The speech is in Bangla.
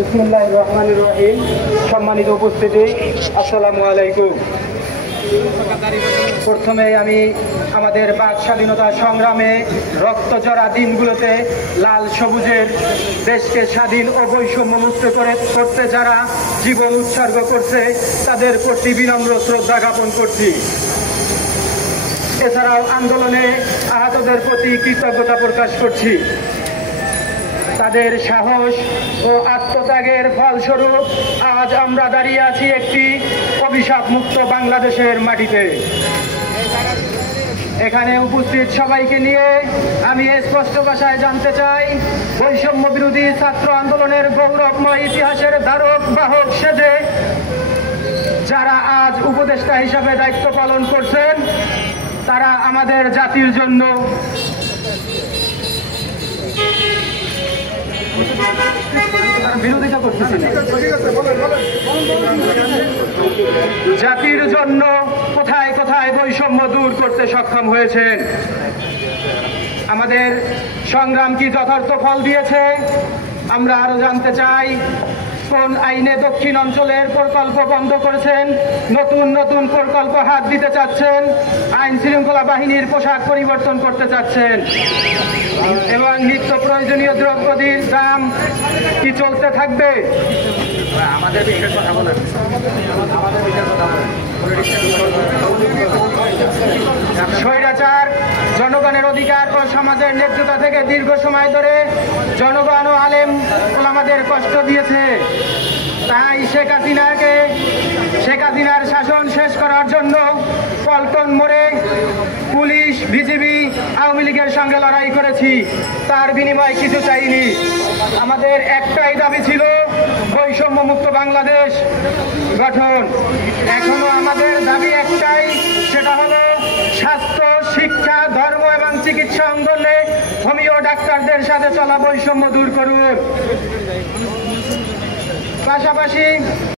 বিসমিল্লাহির রহমানির রহিম। সম্মানিত উপস্থিতি, আসসালামু আলাইকুম। প্রথমে আমি আমাদের বাক স্বাধীনতা সংগ্রামে রক্তঝরা দিনগুলোতে লাল সবুজের দেশকে স্বাধীন ও বৈষম্য মুক্ত করতে যারা জীবন উৎসর্গ করছে তাদের প্রতি বিনম্র শ্রদ্ধা জ্ঞাপন করছি। এছাড়াও আন্দোলনে আহতদের প্রতি কৃতজ্ঞতা প্রকাশ করছি। তাদের সাহস ও আত্মত্যাগের ফলস্বরূপ আজ আমরা দাঁড়িয়ে আছি একটি অভিশাপ মুক্ত বাংলাদেশের মাটিতে। এখানে উপস্থিত সবাইকে নিয়ে আমি স্পষ্ট ভাষায় জানতে চাই, বৈষম্য বিরোধী ছাত্র আন্দোলনের গৌরবময় ইতিহাসের ধারক বাহক সেজে যারা আজ উপদেষ্টা হিসাবে দায়িত্ব পালন করছেন তারা আমাদের জাতির জন্য বিরোধিতা করতেছি না, জাতির জন্য কোথায় কোথায় বৈষম্য দূর করতে সক্ষম হয়েছেন। আমাদের সংগ্রাম কি যথার্থ ফল দিয়েছে? আমরা আরো জানতে চাই, কোন আইনে দক্ষিণ অঞ্চলের প্রকল্প বন্ধ করেছেন, নতুন নতুন প্রকল্প হাত দিতে চাচ্ছেন, আইন শৃঙ্খলা বাহিনীর পোশাক পরিবর্তন করতে চাচ্ছেন এবং নিত্য প্রয়োজনীয় দ্রব্যাদির দাম কি চলতে থাকবে? আমাদের বিষয়ে কথা বলেন, স্বৈরাচার জনগণের অধিকার ও সমাজের ন্যায্যতা থেকে দীর্ঘ সময় ধরে জনগণ ও আলেম ওলামাদের কষ্ট দিয়েছে। তাই শেখ হাসিনার শাসন শেষ করার জন্য পল্টন মোড়ে পুলিশ, বিজিবি, আওয়ামী লীগের সঙ্গে লড়াই করেছি। তার বিনিময়ে কিছু চাইনি। আমাদের একটাই দাবি ছিল বৈষম্য মুক্ত বাংলাদেশ গঠন। এখনো আমাদের দাবি একটাই, সেটা হলো স্বাস্থ্য, শিক্ষা, ধর্ম এবং চিকিৎসা আন্দোলনে হোমিও ডাক্তারদের সাথে চলা বৈষম্য দূর করুন। পাশাপাশি